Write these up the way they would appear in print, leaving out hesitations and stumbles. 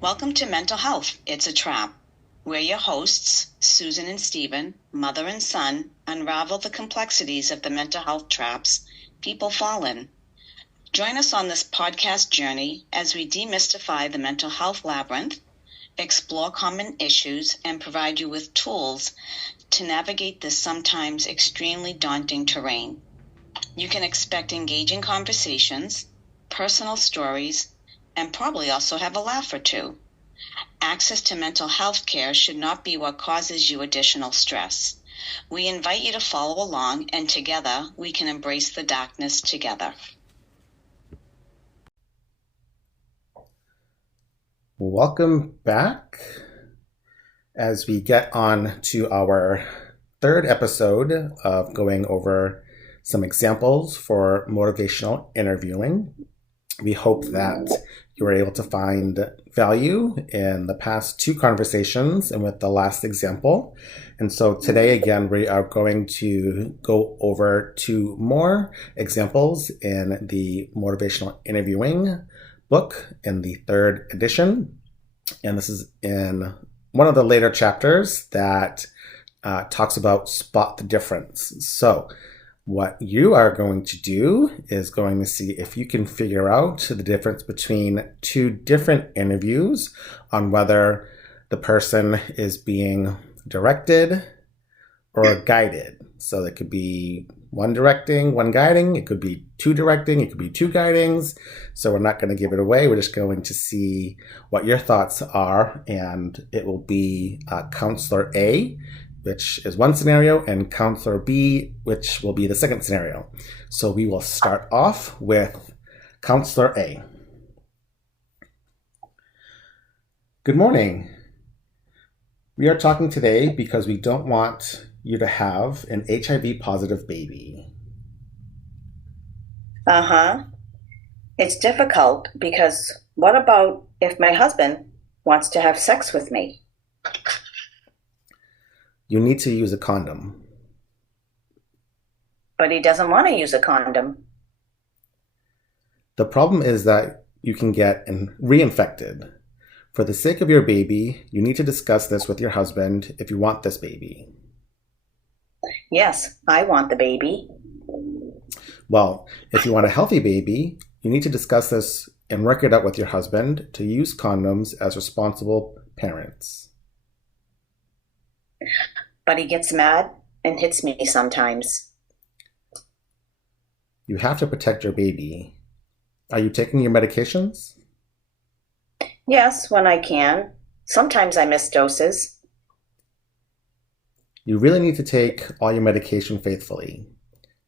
Welcome to Mental Health, It's a Trap. We're your hosts, Susan and Stephen, mother and son, unravel the complexities of the mental health traps people fall in. Join us on this podcast journey as we demystify the mental health labyrinth, explore common issues, and provide you with tools to navigate this sometimes extremely daunting terrain. You can expect engaging conversations, personal stories, and probably also have a laugh or two. Access to mental health care should not be what causes you additional stress. We invite you to follow along, and together we can embrace the darkness together. Welcome back as we get on to our third episode of going over some examples for motivational interviewing. We hope that you were able to find value in the past two conversations and with the last example. And so today, again, we are going to go over two more examples in the Motivational Interviewing book in the third edition. And this is in one of the later chapters that talks about spot the difference. So what you are going to do is going to see if you can figure out the difference between two different interviews on whether the person is being directed or guided. So it could be one directing, one guiding. It could be two directing. It could be two guidings. So we're not going to give it away. We're just going to see what your thoughts are. And it will be Counselor A, which is one scenario, and Counselor B, which will be the second scenario. So we will start off with Counselor A. Good morning. We are talking today because we don't want you to have an HIV positive baby. It's difficult because what about if my husband wants to have sex with me? You need to use a condom. But he doesn't want to use a condom. The problem is that you can get reinfected. For the sake of your baby, you need to discuss this with your husband if you want this baby. Yes, I want the baby. Well, if you want a healthy baby, you need to discuss this and work it out with your husband to use condoms as responsible parents. But he gets mad and hits me sometimes. You have to protect your baby. Are you taking your medications? Yes, when I can. Sometimes I miss doses. You really need to take all your medication faithfully.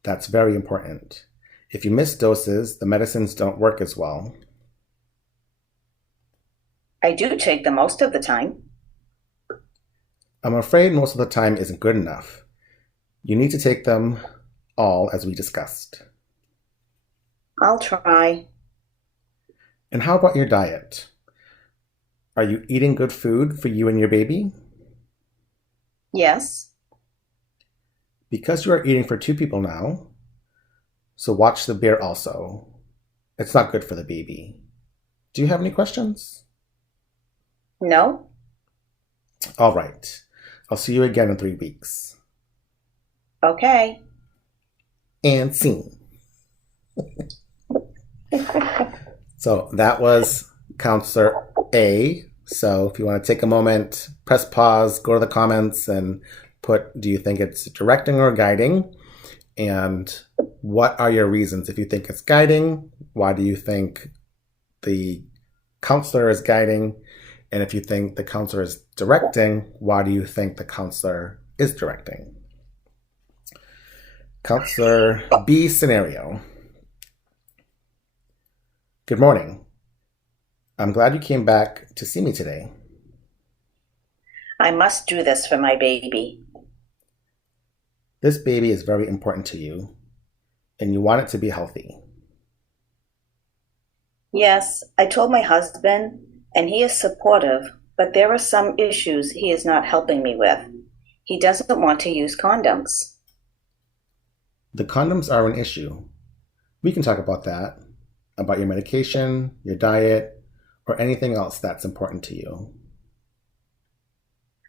That's very important. If you miss doses, the medicines don't work as well. I do take them most of the time. I'm afraid most of the time isn't good enough. You need to take them all as we discussed. I'll try. And how about your diet? Are you eating good food for you and your baby? Yes. Because you are eating for two people now, so watch the beer also. It's not good for the baby. Do you have any questions? No. All right. I'll see you again in 3 weeks. Okay. And scene. So that was Counselor A. So if you want to take a moment, press pause, go to the comments and put, do you think it's directing or guiding? And what are your reasons? If you think it's guiding, why do you think the counselor is guiding? And if you think the counselor is directing, why do you think the counselor is directing? Counselor B scenario. Good morning. I'm glad you came back to see me today. I must do this for my baby. This baby is very important to you, and you want it to be healthy. Yes, I told my husband, and he is supportive, but there are some issues he is not helping me with. He doesn't want to use condoms. The condoms are an issue. We can talk about that, about your medication, your diet, or anything else that's important to you.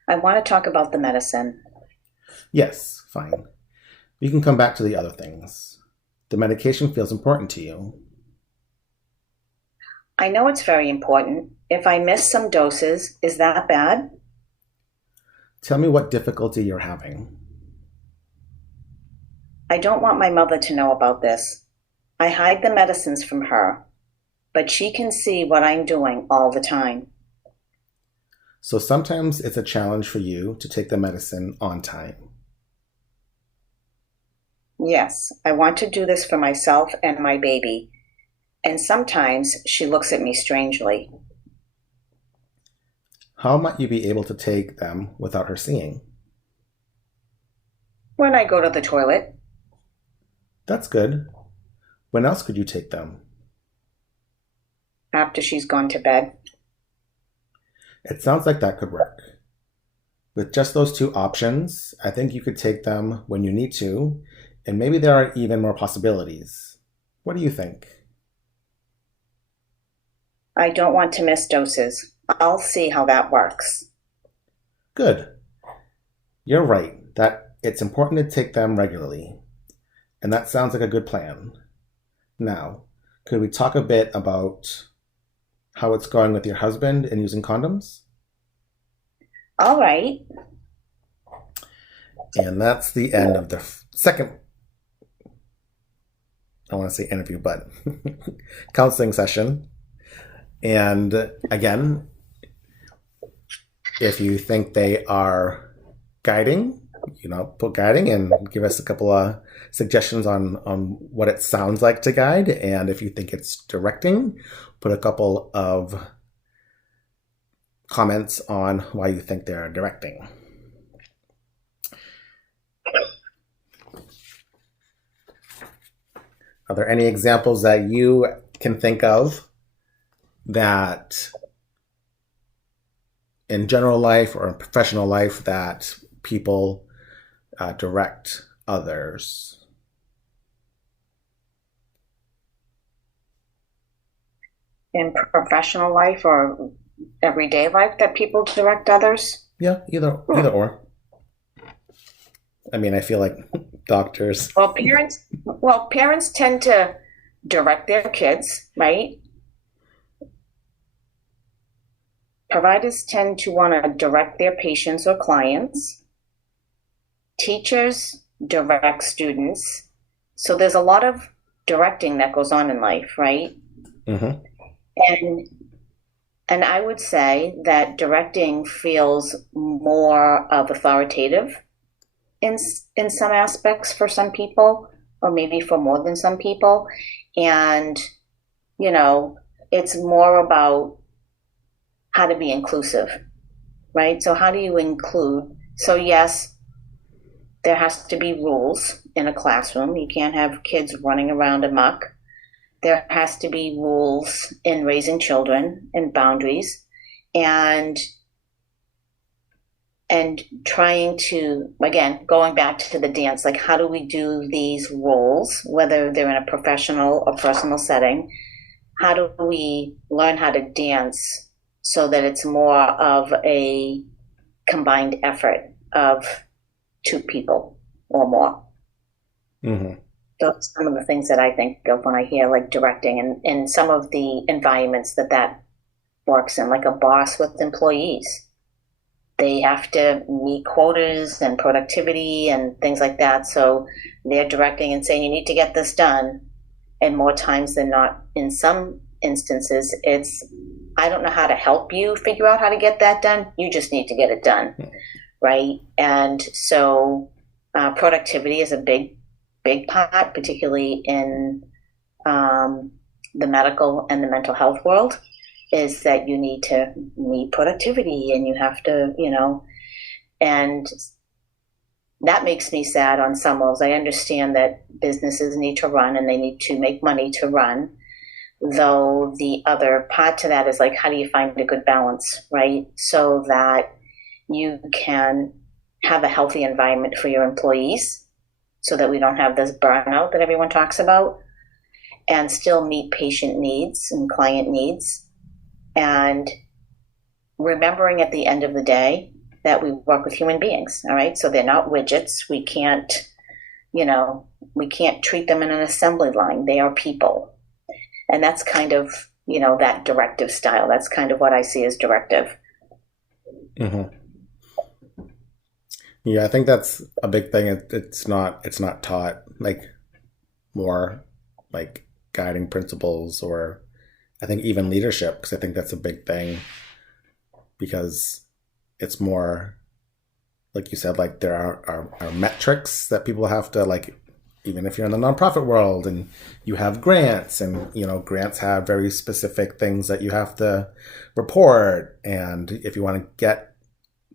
I want to talk about the medicine. Yes, fine. We can come back to the other things. The medication feels important to you. I know it's very important. If I miss some doses, is that bad? Tell me what difficulty you're having. I don't want my mother to know about this. I hide the medicines from her, but she can see what I'm doing all the time. So sometimes it's a challenge for you to take the medicine on time. Yes, I want to do this for myself and my baby. And sometimes she looks at me strangely. How might you be able to take them without her seeing? When I go to the toilet. That's good. When else could you take them? After she's gone to bed. It sounds like that could work. With just those two options, I think you could take them when you need to, and maybe there are even more possibilities. What do you think? I don't want to miss doses. I'll see how that works. Good. You're right that it's important to take them regularly, and that sounds like a good plan. Now, could we talk a bit about how it's going with your husband and using condoms? All right. And that's the end of the second, I want to say interview, but counseling session. And again, if you think they are guiding, put guiding and give us a couple of suggestions on what it sounds like to guide. And if you think it's directing, put a couple of comments on why you think they're directing. Are there any examples that you can think of that in general life or in professional life that people direct others? In professional life or everyday life that people direct others? Yeah, either or. I mean, I feel like doctors. Well, parents tend to direct their kids, right? Providers tend to want to direct their patients or clients. Teachers direct students. So there's a lot of directing that goes on in life, right? Mm-hmm. And I would say that directing feels more of authoritative in some aspects for some people, or maybe for more than some people. And, it's more about how to be inclusive, right? So how do you include? So yes, there has to be rules in a classroom. You can't have kids running around amok. There has to be rules in raising children and boundaries, and trying to, again, going back to the dance, like how do we do these roles, whether they're in a professional or personal setting? How do we learn how to dance so that it's more of a combined effort of two people or more? Mm-hmm. Those are some of the things that I think of when I hear like directing, and some of the environments that works in, like a boss with employees. They have to meet quotas and productivity and things like that. So they're directing and saying, you need to get this done. And more times than not, in some instances, it's, I don't know how to help you figure out how to get that done. You just need to get it done. Right. And so productivity is a big part, particularly in the medical and the mental health world, is that you need to meet productivity and you have to, and that makes me sad on some levels. I understand that businesses need to run and they need to make money to run, though the other part to that is like, how do you find a good balance, right? So that you can have a healthy environment for your employees, so that we don't have this burnout that everyone talks about, and still meet patient needs and client needs. And remembering at the end of the day that we work with human beings, all right? So they're not widgets. We can't treat them in an assembly line. They are people. And that's kind of, that directive style. That's kind of what I see as directive. Mm-hmm. Yeah, I think that's a big thing. It's not taught, like more like guiding principles, or I think even leadership, because I think that's a big thing, because it's more, like you said, like there are metrics that people have to, like, even if you're in the nonprofit world and you have grants, and grants have very specific things that you have to report, and if you want to get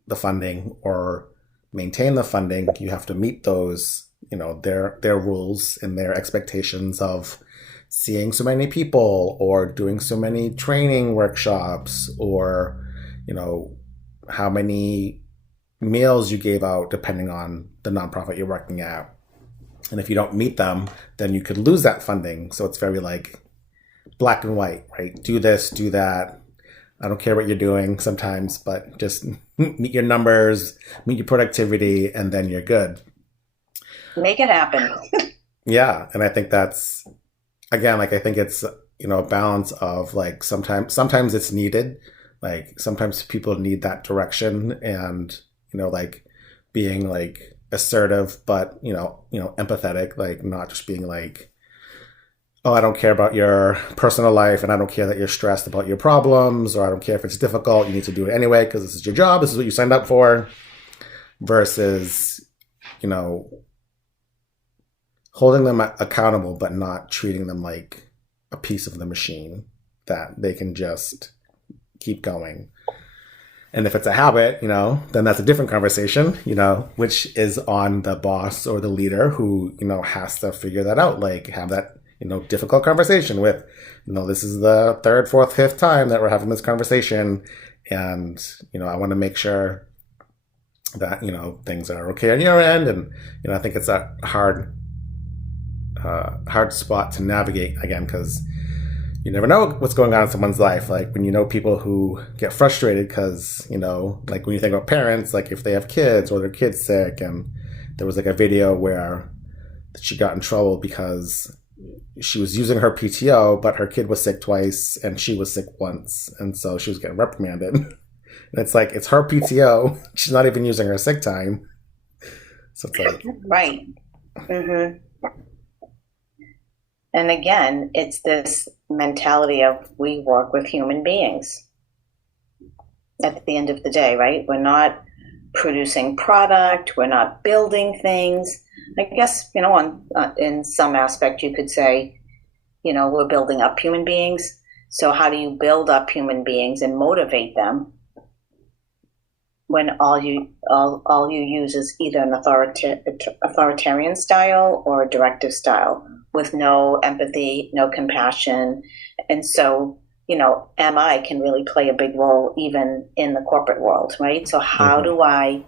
the funding or maintain the funding, you have to meet those, their rules and their expectations of seeing so many people or doing so many training workshops, or how many meals you gave out depending on the nonprofit you're working at. And if you don't meet them, then you could lose that funding. So it's very like black and white, right? Do this, do that. I don't care what you're doing sometimes, but just meet your numbers, meet your productivity, and then you're good. Make it happen. Yeah. And I think that's, again, like, I think it's, a balance of, like, sometimes it's needed. Like, sometimes people need that direction, and, like, being, like, assertive, but, empathetic, like, not just being like, oh, I don't care about your personal life, and I don't care that you're stressed about your problems, or I don't care if it's difficult, you need to do it anyway because this is your job, this is what you signed up for, versus, holding them accountable, but not treating them like a piece of the machine that they can just keep going. And if it's a habit, then that's a different conversation, which is on the boss or the leader who, has to figure that out, like have that, difficult conversation with, this is the third, fourth, fifth time that we're having this conversation. And, I want to make sure that, things are okay on your end. And, I think it's a hard spot to navigate, again, because you never know what's going on in someone's life. Like, when people who get frustrated because, like, when you think about parents, like if they have kids or their kid's sick, and there was like a video where she got in trouble because she was using her PTO, but her kid was sick twice and she was sick once. And so she was getting reprimanded. And it's like, it's her PTO. She's not even using her sick time. So it's like... Right. Mm-hmm. And again, it's this mentality of we work with human beings at the end of the day, right? We're not producing product. We're not building things. I guess, in some aspect, you could say, we're building up human beings. So how do you build up human beings and motivate them when all you use is either an authoritarian style or a directive style with no empathy, no compassion? And so, MI can really play a big role even in the corporate world, right? So how do I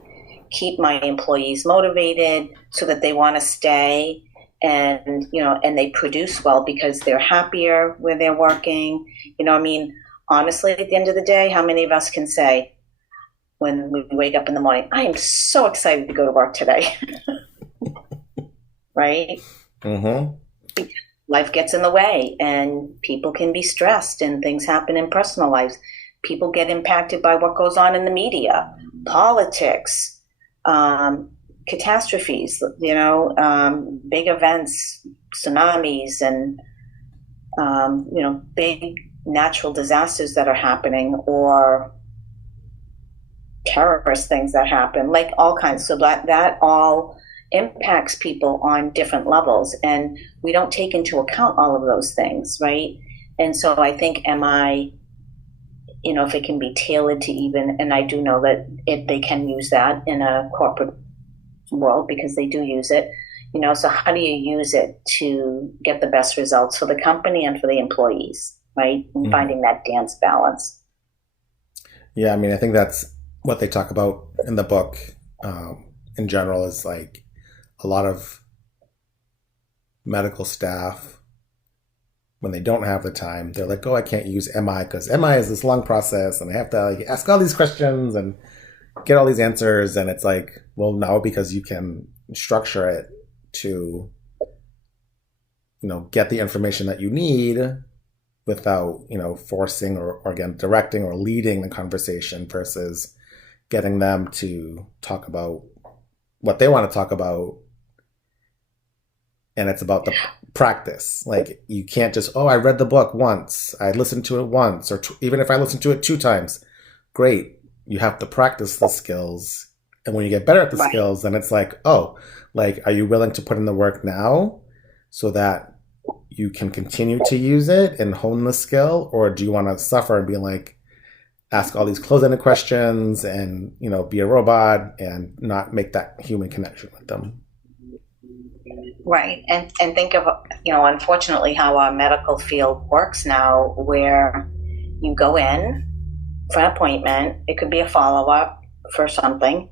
keep my employees motivated so that they want to stay, and, and they produce well because they're happier where they're working? Honestly, at the end of the day, how many of us can say when we wake up in the morning, I am so excited to go to work today, right? Mm-hmm. Life gets in the way, and people can be stressed, and things happen in personal lives. People get impacted by what goes on in the media, politics, catastrophes, big events, tsunamis, and, big natural disasters that are happening, or terrorist things that happen, like all kinds. So that all impacts people on different levels, and we don't take into account all of those things, right? And so I think MI, if it can be tailored to even, and I do know that they can use that in a corporate world because they do use it, so how do you use it to get the best results for the company and for the employees, right? And finding that dance balance. Yeah, I think that's what they talk about in the book in general, is like a lot of medical staff, when they don't have the time, they're like, oh, I can't use MI because MI is this long process and I have to like, ask all these questions and get all these answers. And it's like, well, no, because you can structure it to, get the information that you need without, forcing or again, directing or leading the conversation versus getting them to talk about what they want to talk about. And it's about the practice. Like, you can't just, oh, I read the book once, I listened to it once, or even if I listened to it 2 times, great. You have to practice the skills. And when you get better at the skills, then it's like, oh, like, are you willing to put in the work now so that you can continue to use it and hone the skill? Or do you want to suffer and be like, ask all these close-ended questions and, be a robot and not make that human connection with them? Right. And think of, unfortunately how our medical field works now, where you go in for an appointment, it could be a follow-up for something.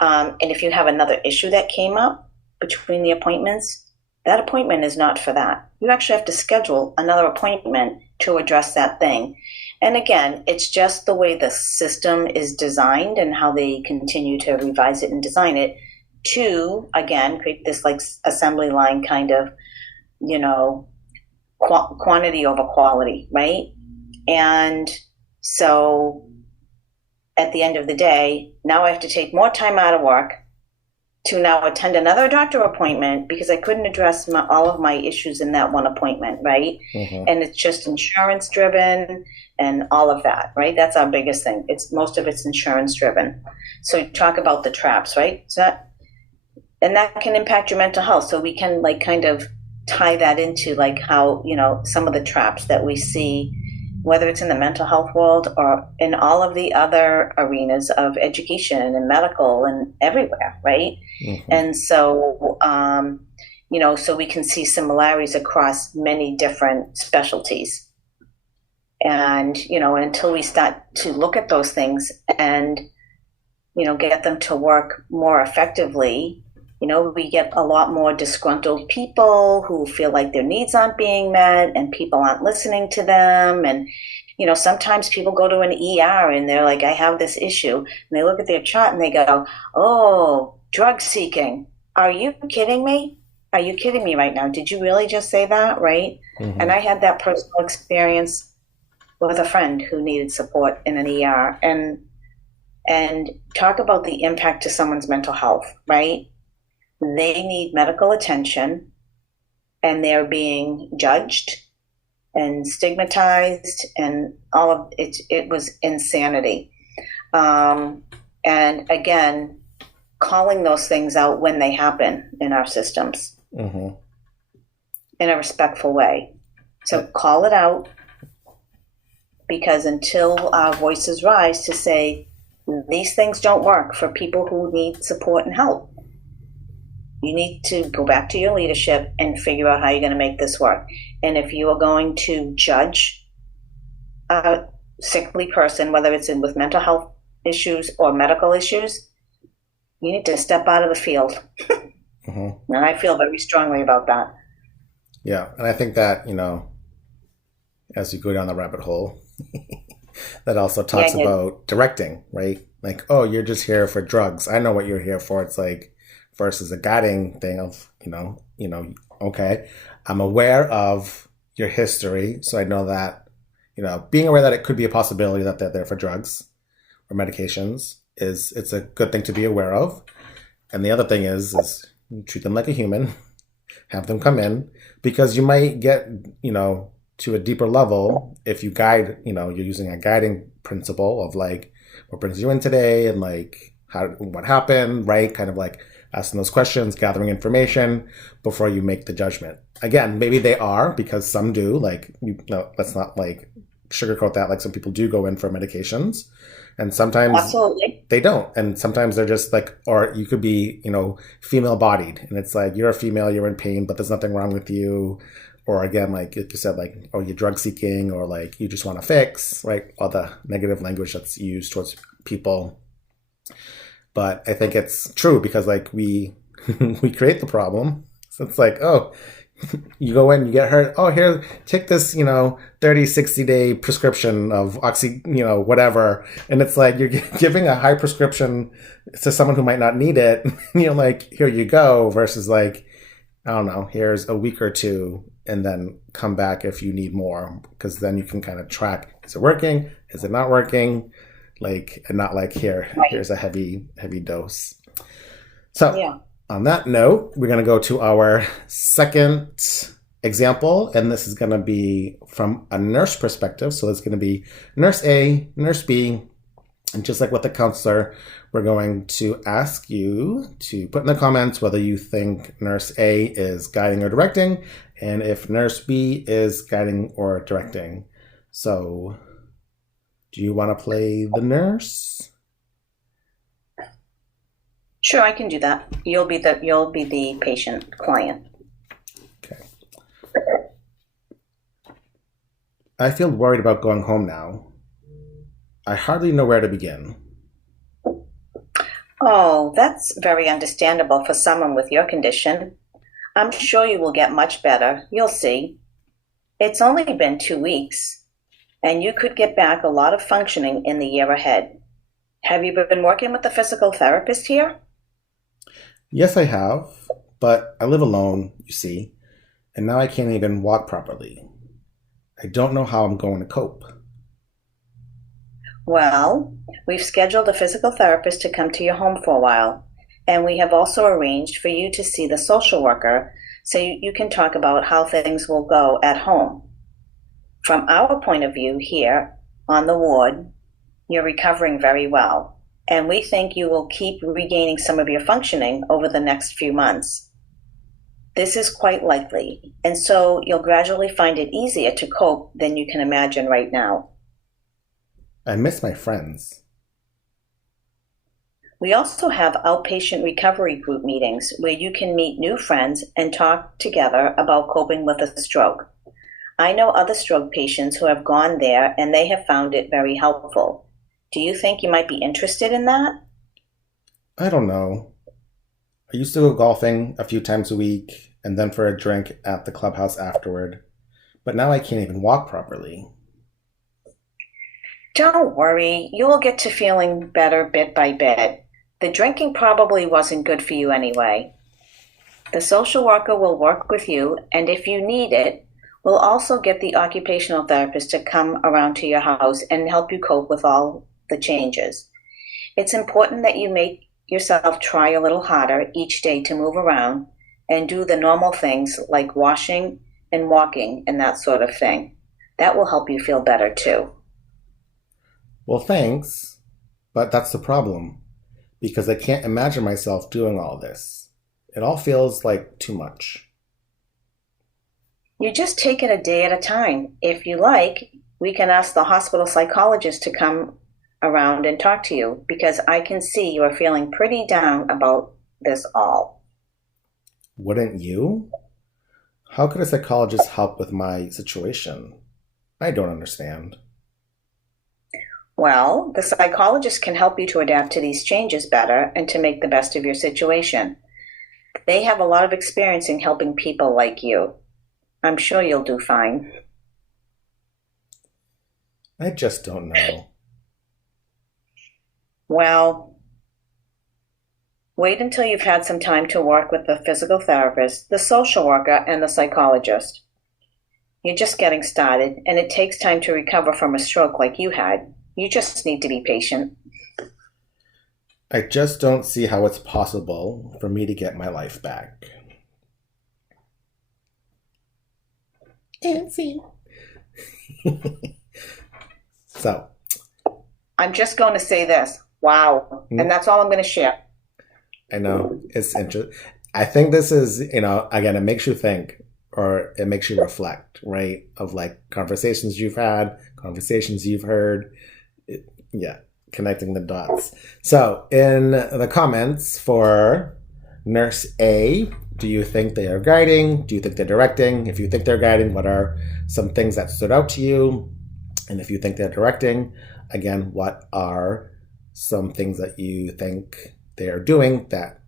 And if you have another issue that came up between the appointments, that appointment is not for that. You actually have to schedule another appointment to address that thing. And again, it's just the way the system is designed and how they continue to revise it and design it to, again, create this like assembly line kind of, quantity over quality, right? And so at the end of the day, now I have to take more time out of work to now attend another doctor appointment because I couldn't address all of my issues in that one appointment, right? Mm-hmm. And it's just insurance driven and all of that, right? That's our biggest thing. Most of it's insurance driven. So you talk about the traps, right? And that can impact your mental health. So we can like kind of tie that into like how, some of the traps that we see, whether it's in the mental health world or in all of the other arenas of education and medical and everywhere, right? Mm-hmm. And so, so we can see similarities across many different specialties. And, until we start to look at those things and, get them to work more effectively, we get a lot more disgruntled people who feel like their needs aren't being met and people aren't listening to them. And, sometimes people go to an ER and they're like, I have this issue. And they look at their chart and they go, oh, drug seeking. Are you kidding me? Are you kidding me right now? Did you really just say that? Right? Mm-hmm. And I had that personal experience with a friend who needed support in an ER and talk about the impact to someone's mental health, right? They need medical attention and they're being judged and stigmatized and all of it. It was insanity. And again, calling those things out when they happen in our systems mm-hmm. in a respectful way. So call it out, because until our voices rise to say these things don't work for people who need support and help, you need to go back to your leadership and figure out how you're going to make this work. And if you are going to judge a sickly person, whether it's with mental health issues or medical issues, you need to step out of the field. Mm-hmm. And I feel very strongly about that. Yeah. And I think that, as you go down the rabbit hole, that also talks about directing, right? Like, oh, you're just here for drugs. I know what you're here for. It's like, versus a guiding thing of, okay, I'm aware of your history. So I know that, being aware that it could be a possibility that they're there for drugs or medications it's a good thing to be aware of. And the other thing is treat them like a human, have them come in, because you might get, to a deeper level if you guide, you're using a guiding principle of like, what brings you in today and like what happened, right? Kind of like asking those questions, gathering information before you make the judgment. Again, maybe they are, because some do, like, let's not like sugarcoat that. Like, some people do go in for medications and sometimes Absolutely. They don't. And sometimes they're just like, or you could be, female bodied and it's like, you're a female, you're in pain, but there's nothing wrong with you. Or again, like you said, like, oh, you're drug seeking, or like you just want to fix, right? All the negative language that's used towards people. But I think it's true because like we create the problem. So it's like, oh, You go in, you get hurt. Oh, here, take this, 30, 60-day prescription of whatever. And it's like you're giving a high prescription to someone who might not need it. And you're like, here you go, versus like, I don't know, here's a week or two, and then come back if you need more, because then you can kind of track, is it working? Is it not working? Like, and not like, here's a heavy dose. So, Yeah. On that note, we're going to go to our second example, and this is going to be from a nurse perspective. So it's going to be nurse A, nurse B, and just like with the counselor, we're going to ask you to put in the comments whether you think nurse A is guiding or directing, and if nurse B is guiding or directing. So, do you want to play the nurse? Sure, I can do that. You'll be the patient client. Okay. I feel worried about going home now. I hardly know where to begin. Oh, that's very understandable for someone with your condition. I'm sure you will get much better. You'll see. It's only been 2 weeks, and you could get back a lot of functioning in the year ahead. Have you been working with a physical therapist here? Yes, I have, but I live alone, you see, and now I can't even walk properly. I don't know how I'm going to cope. Well, we've scheduled a physical therapist to come to your home for a while, and we have also arranged for you to see the social worker so you can talk about how things will go at home. From our point of view here on the ward, you're recovering very well, and we think you will keep regaining some of your functioning over the next few months. This is quite likely, and so you'll gradually find it easier to cope than you can imagine right now. I miss my friends. We also have outpatient recovery group meetings where you can meet new friends and talk together about coping with a stroke. I know other stroke patients who have gone there and they have found it very helpful. Do you think you might be interested in that? I don't know. I used to go golfing a few times a week and then for a drink at the clubhouse afterward, but now I can't even walk properly. Don't worry, you will get to feeling better bit by bit. The drinking probably wasn't good for you anyway. The social worker will work with you, and if you need it, we'll also get the occupational therapist to come around to your house and help you cope with all the changes. It's important that you make yourself try a little harder each day to move around and do the normal things like washing and walking and that sort of thing. That will help you feel better too. Well, thanks, but that's the problem, because I can't imagine myself doing all this. It all feels like too much. You just take it a day at a time. If you like, we can ask the hospital psychologist to come around and talk to you, because I can see you are feeling pretty down about this all. Wouldn't you? How could a psychologist help with my situation? I don't understand. Well, the psychologist can help you to adapt to these changes better and to make the best of your situation. They have a lot of experience in helping people like you. I'm sure you'll do fine. I just don't know. Well, wait until you've had some time to work with the physical therapist, the social worker, and the psychologist. You're just getting started, and it takes time to recover from a stroke like you had. You just need to be patient. I just don't see how it's possible for me to get my life back. Nancy. So. I'm just going to say this. Wow. And that's all I'm going to share. I know. It's interesting. I think this is, again, it makes you think, or it makes you reflect, right? Of like conversations you've had, conversations you've heard. Connecting the dots. So in the comments for nurse A, do you think they are guiding? Do you think they're directing? If you think they're guiding, what are some things that stood out to you? And if you think they're directing, again, what are some things that you think they are doing that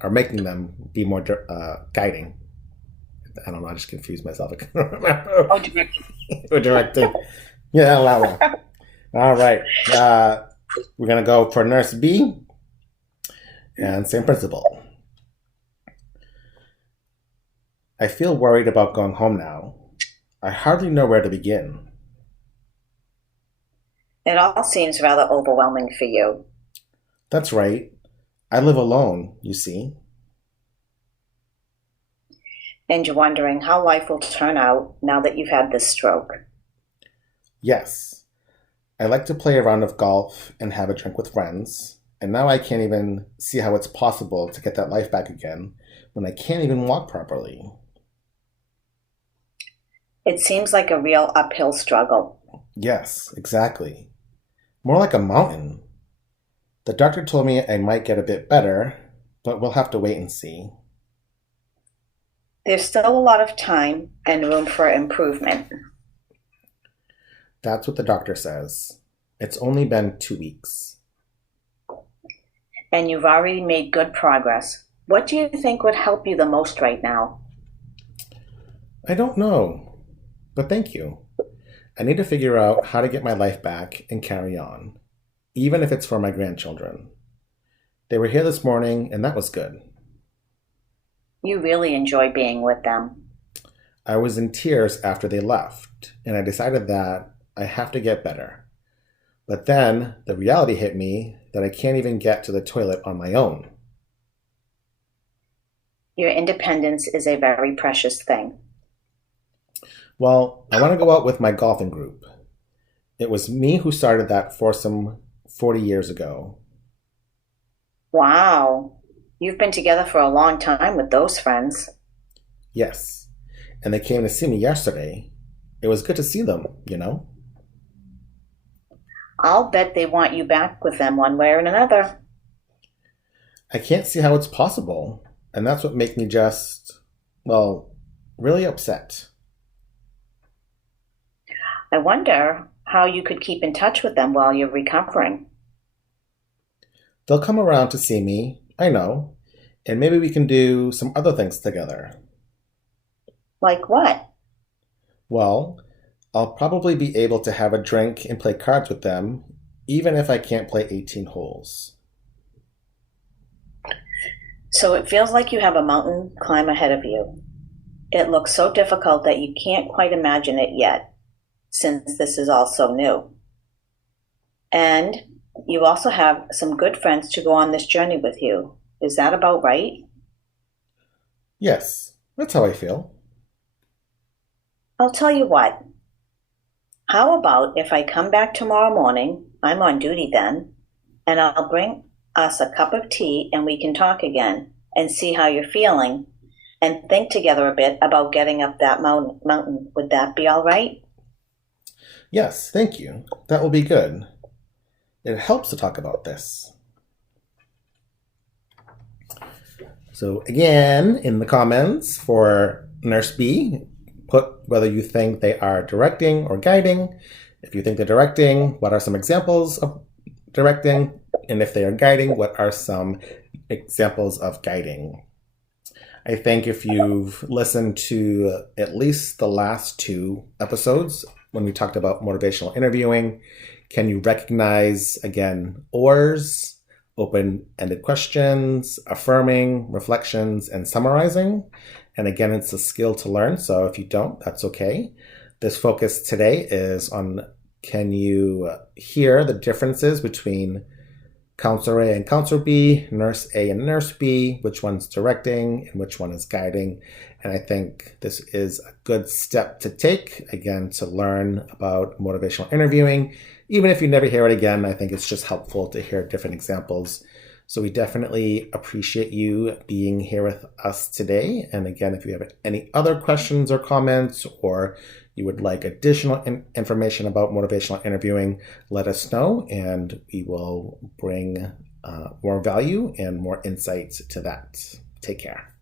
are making them be more guiding I don't know. I just confused myself. I can't remember. Oh, directing. Or directing. Yeah, all right. We're going to go for Nurse B and same principle. I feel worried about going home now. I hardly know where to begin. It all seems rather overwhelming for you. That's right. I live alone, you see. And you're wondering how life will turn out now that you've had this stroke. Yes. I like to play a round of golf and have a drink with friends, and now I can't even see how it's possible to get that life back again when I can't even walk properly. It seems like a real uphill struggle. Yes, exactly. More like a mountain. The doctor told me I might get a bit better, but we'll have to wait and see. There's still a lot of time and room for improvement. That's what the doctor says. It's only been 2 weeks. And you've already made good progress. What do you think would help you the most right now? I don't know, but thank you. I need to figure out how to get my life back and carry on, even if it's for my grandchildren. They were here this morning, and that was good. You really enjoy being with them. I was in tears after they left, and I decided that I have to get better. But then the reality hit me that I can't even get to the toilet on my own. Your independence is a very precious thing. Well, I want to go out with my golfing group. It was me who started that foursome 40 years ago. Wow. You've been together for a long time with those friends. Yes, and they came to see me yesterday. It was good to see them, you know? I'll bet they want you back with them one way or another. I can't see how it's possible, and that's what makes me just, well, really upset. I wonder how you could keep in touch with them while you're recovering. They'll come around to see me, I know, and maybe we can do some other things together. Like what? Well, I'll probably be able to have a drink and play cards with them, even if I can't play 18 holes. So it feels like you have a mountain climb ahead of you. It looks so difficult that you can't quite imagine it yet, since this is all so new. And you also have some good friends to go on this journey with you. Is that about right? Yes, that's how I feel. I'll tell you what. How about if I come back tomorrow morning, I'm on duty then, and I'll bring us a cup of tea and we can talk again and see how you're feeling and think together a bit about getting up that mountain. Would that be all right? Yes, thank you. That will be good. It helps to talk about this. So again, in the comments for Nurse B, put whether you think they are directing or guiding. If you think they're directing, what are some examples of directing? And if they are guiding, what are some examples of guiding? I think if you've listened to at least the last 2 episodes when we talked about motivational interviewing, can you recognize, again, ORs, open-ended questions, affirming, reflections, and summarizing? And again, it's a skill to learn, so if you don't, that's okay. This focus today is on, can you hear the differences between Counselor A and Counselor B, Nurse A and Nurse B, which one's directing and which one is guiding? And I think this is a good step to take, again, to learn about motivational interviewing. Even if you never hear it again, I think it's just helpful to hear different examples. So we definitely appreciate you being here with us today. And again, if you have any other questions or comments, or you would like additional information about motivational interviewing, let us know, and we will bring more value and more insights to that. Take care.